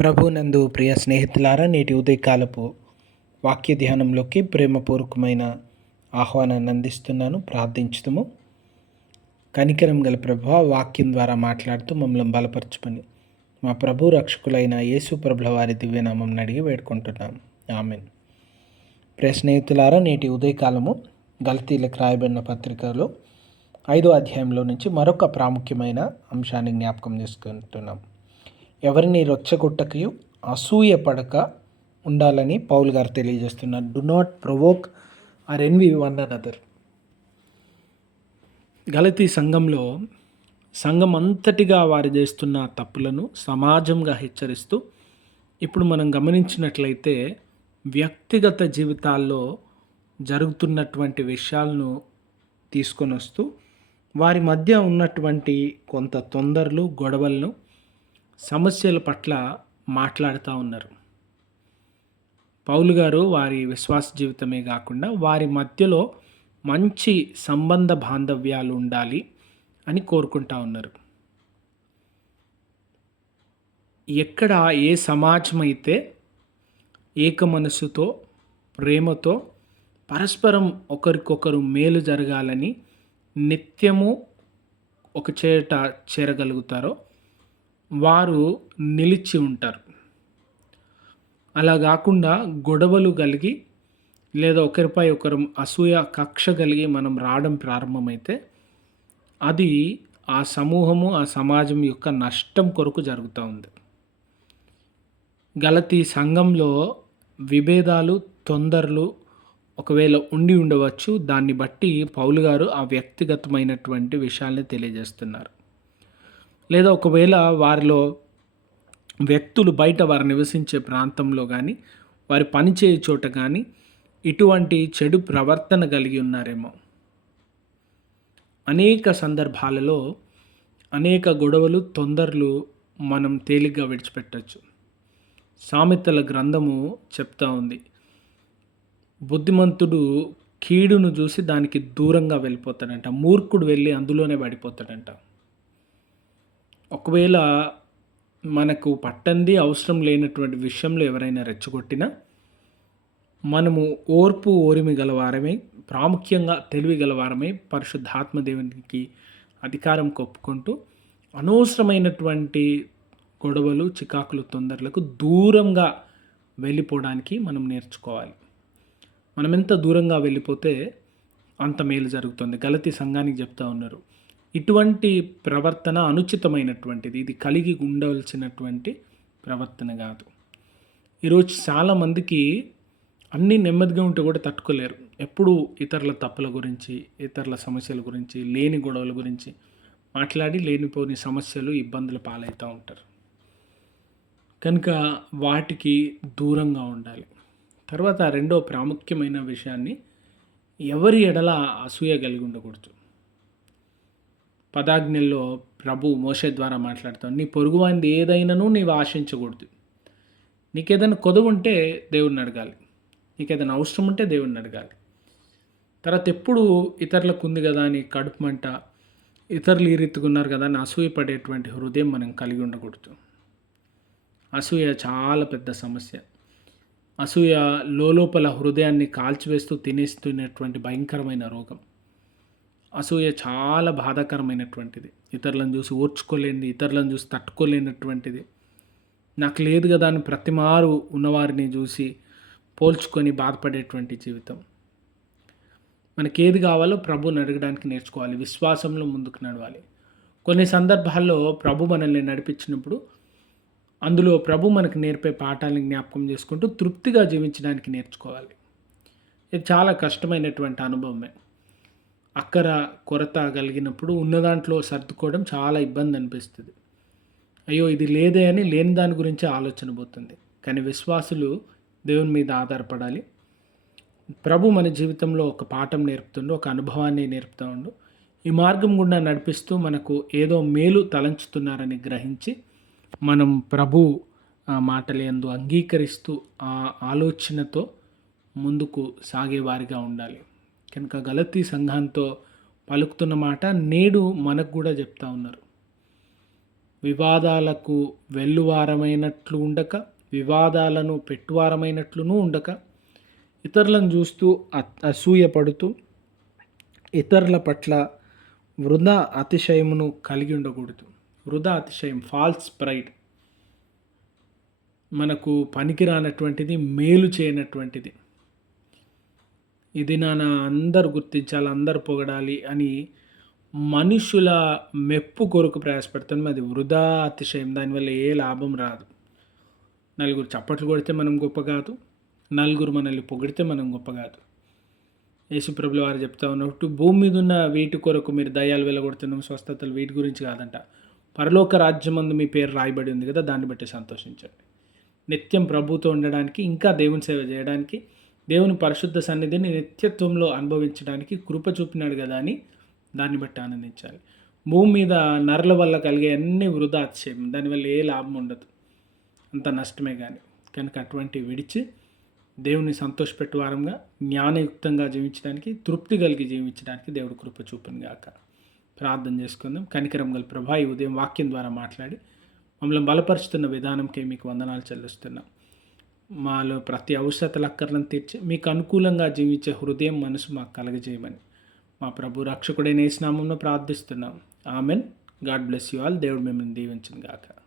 ప్రభునందు ప్రియ స్నేహితులారా నేటి ఉదయకాలపు వాక్య ధ్యానంలోకి ప్రేమపూర్వకమైన ఆహ్వానాన్ని అందిస్తున్నాను. ప్రార్థించుతాము కనికరం గల ప్రభు వాక్యం ద్వారా మాట్లాడుతూ మమ్మల్ని బలపరచుకొని మా ప్రభు రక్షకులైన యేసు ప్రభుల వారి దివ్యనామం అడిగి వేడుకుంటున్నాం. ఆమెన్. ప్రియ స్నేహితులారా నేటి ఉదయకాలము గల్తీలకు రాయబడిన పత్రికలో ఐదో అధ్యాయంలో నుంచి మరొక ప్రాముఖ్యమైన అంశాన్ని జ్ఞాపకం చేసుకుంటున్నాం. ఎవరిని రొచ్చగొట్టకయు అసూయ పడక ఉండాలని పౌల్ గారు తెలియజేస్తున్నారు. Do not provoke or envy one another గలతీ సంఘంలో సంఘం అంతటిగా వారు చేస్తున్న తప్పులను సమాజంగా హెచ్చరిస్తూ ఇప్పుడు మనం గమనించినట్లయితే వ్యక్తిగత జీవితాల్లో జరుగుతున్నటువంటి విషయాలను తీసుకొని వస్తూ వారి మధ్య ఉన్నటువంటి కొంత తొందరలు గొడవలను సమస్యల పట్ల మాట్లాడుతూ ఉన్నారు. పౌలు గారు వారి విశ్వాస జీవితమే కాకుండా వారి మధ్యలో మంచి సంబంధ బాంధవ్యాలు ఉండాలి అని కోరుకుంటా ఉన్నారు. ఎక్కడ ఏ సమాజం అయితే ఏక మనసుతో ప్రేమతో పరస్పరం ఒకరికొకరు మేలు జరగాలని నిత్యము ఒక చేట చేరగలుగుతారో వారు నిలిచి ఉంటారు. అలా కాకుండా గొడవలు కలిగి లేదా ఒకరిపై ఒకరు అసూయ కక్ష కలిగి మనం రావడం ప్రారంభమైతే అది ఆ సమూహము ఆ సమాజం యొక్క నష్టం కొరకు జరుగుతూ ఉంది. గలతీ సంఘంలో విభేదాలు తొందరలు ఒకవేళ ఉండి ఉండవచ్చు. దాన్ని బట్టి పౌలు గారు ఆ వ్యక్తిగతమైనటువంటి విషయాల్ని తెలియజేస్తున్నారు. లేదా ఒకవేళ వారిలో వ్యక్తులు బయట వారు నివసించే ప్రాంతంలో కానీ వారి పనిచేయే చోట కానీ ఇటువంటి చెడు ప్రవర్తన కలిగి ఉన్నారేమో. అనేక సందర్భాలలో అనేక గొడవలు తొందరలు మనం తేలిగ్గా విడిచిపెట్టచ్చు. సామెతల గ్రంథము చెప్తా ఉంది. బుద్ధిమంతుడు కీడును చూసి దానికి దూరంగా వెళ్ళిపోతాడంట. మూర్ఖుడు వెళ్ళి అందులోనే పడిపోతాడంట. ఒకవేళ మనకు పట్టంది అవసరం లేనటువంటి విషయంలో ఎవరైనా రెచ్చగొట్టినా మనము ఓర్పు ఓరిమి గలవారమే ప్రాముఖ్యంగా తెలివి గలవారమే పరిశుద్ధాత్మదేవునికి అధికారం కొప్పుకుంటూ అనవసరమైనటువంటి గొడవలు చికాకులు తొందరలకు దూరంగా వెళ్ళిపోవడానికి మనం నేర్చుకోవాలి. మనం ఎంత దూరంగా వెళ్ళిపోతే అంత మేలు జరుగుతుంది. గలతీ సంఘానికి చెప్తా ఉన్నారు. ఇటువంటి ప్రవర్తన అనుచితమైనటువంటిది. ఇది కలిగి ఉండవలసినటువంటి ప్రవర్తన కాదు. ఈరోజు చాలామందికి అన్నీ నెమ్మదిగా ఉంటే కూడా తట్టుకోలేరు. ఎప్పుడు ఇతరుల తప్పుల గురించి ఇతరుల సమస్యల గురించి లేని గొడవల గురించి మాట్లాడి లేనిపోని సమస్యలు ఇబ్బందులు పాలవుతూ ఉంటారు. కనుక వాటికి దూరంగా ఉండాలి. తర్వాత రెండో ప్రాముఖ్యమైన విషయాన్ని ఎవరి ఎడల అసూయ కలిగి ఉండకూడదు. పదాజ్ఞల్లో ప్రభు మోసే ద్వారా మాట్లాడతాడు నీ పొరుగువాంది ఏదైనాను నీవు ఆశించకూడదు. నీకేదైనా కొదవు ఉంటే దేవుడిని అడగాలి. నీకేదైనా అవసరం ఉంటే దేవుడిని అడగాలి. తర్వాత ఎప్పుడు ఇతరులకు ఉంది కదా అని కడుపు మంట ఇతరులు ఈ రీతికున్నారు కదా అని అసూయ పడేటువంటి హృదయం మనం కలిగి ఉండకూడదు. అసూయ చాలా పెద్ద సమస్య. అసూయ లోపల హృదయాన్ని కాల్చివేస్తూ తినేస్తున్నటువంటి భయంకరమైన రోగం. అసూయ చాలా బాధాకరమైనటువంటిది. ఇతరులను చూసి ఓర్చుకోలేనిది ఇతరులను చూసి తట్టుకోలేనటువంటిది. నాకు లేదు కదా అని ప్రతిమారు ఉన్నవారిని చూసి పోల్చుకొని బాధపడేటువంటి జీవితం. మనకి ఏది కావాలో ప్రభుని అడగడానికి నేర్చుకోవాలి. విశ్వాసంలో ముందుకు నడవాలి. కొన్ని సందర్భాల్లో ప్రభు మనల్ని నడిపించినప్పుడు అందులో ప్రభు మనకు నేర్పే పాఠాలను జ్ఞాపకం చేసుకుంటూ తృప్తిగా జీవించడానికి నేర్చుకోవాలి. ఇది చాలా కష్టమైనటువంటి అనుభవమే. అక్కర కొరత కలిగినప్పుడు ఉన్న దాంట్లో సర్దుకోవడం చాలా ఇబ్బంది అనిపిస్తుంది. అయ్యో ఇది లేదే అని లేని దాని గురించి ఆలోచన పోతుంది. కానీ విశ్వాసులు దేవుని మీద ఆధారపడాలి. ప్రభు మన జీవితంలో ఒక పాఠం నేర్పుతుండు ఒక అనుభవాన్ని నేర్పుతూ ఉండు ఈ మార్గం గుండా నడిపిస్తూ మనకు ఏదో మేలు తలంచుతున్నారని గ్రహించి మనం ప్రభు మాటలు ఎందు అంగీకరిస్తూ ఆ ఆలోచనతో ముందుకు సాగేవారిగా ఉండాలి. కనుక గలతీ సంఘంతో పలుకుతున్న మాట నేడు మనకు కూడా చెప్తా ఉన్నారు. వివాదాలకు వెల్లువారమైనట్లు ఉండక వివాదాలను పెట్టువారమైనట్లునూ ఉండక ఇతరులను చూస్తూ అసూయపడుతూ ఇతరుల పట్ల వృధా అతిశయమును కలిగి ఉండకూడదు. వృధా అతిశయం ఫాల్స్ ప్రైడ్. మనకు పనికిరానటువంటిది మేలు చేయనటువంటిది. ఇది నాన్న అందరు గుర్తించాలి అందరు పొగడాలి అని మనుషుల మెప్పు కొరకు ప్రయాసపడతాం అది వృధా అతిశయం. దానివల్ల ఏ లాభం రాదు. నలుగురు చప్పట్లు కొడితే మనం గొప్ప కాదు. నలుగురు మనల్ని పొగిడితే మనం గొప్ప కాదు. యేసుప్రభులు వారు చెప్తా ఉన్నట్టు భూమి మీద ఉన్న వీటి కొరకు మీరు దయాలు వెళ్ళగొడుతున్నాం స్వస్థతలు వీటి గురించి కాదంట. పరలోక రాజ్యమందు మీ పేరు రాయబడి ఉంది కదా దాన్ని బట్టి సంతోషించండి. నిత్యం ప్రభుతో ఉండడానికి ఇంకా దేవుని సేవ చేయడానికి దేవుని పరిశుద్ధ సన్నిధిని నిత్యత్వంలో అనుభవించడానికి కృప చూపినాడు కదా అని దాన్ని బట్టి ఆనందించాలి. భూమి మీద నరల వల్ల కలిగే అన్ని వృధా అతిశయం దానివల్ల ఏ లాభం ఉండదు. అంత నష్టమే కానీ కనుక అటువంటి విడిచి దేవుని సంతోషపెట్టు వారంగా జ్ఞానయుక్తంగా జీవించడానికి తృప్తి కలిగి జీవించడానికి దేవుడు కృప చూపును గాక. ప్రార్థన చేసుకుందాం. కనికరం గల ప్రభా ఈ ఉదయం వాక్యం ద్వారా మాట్లాడి మమ్మల్ని బలపరుచుతున్న విధానంకే మీకు వందనాలు చెల్లిస్తున్నాం. మాలో ప్రతి అవసరతల అక్కర్లను తీర్చి మీకు అనుకూలంగా జీవించే హృదయం మనసు మాకు కలగజేయమని మా ప్రభు రక్షకుడైన స్నామంలో ప్రార్థిస్తున్నాం. Amen. God bless you all. దేవుడు మిమ్మల్ని దీవించింది గాక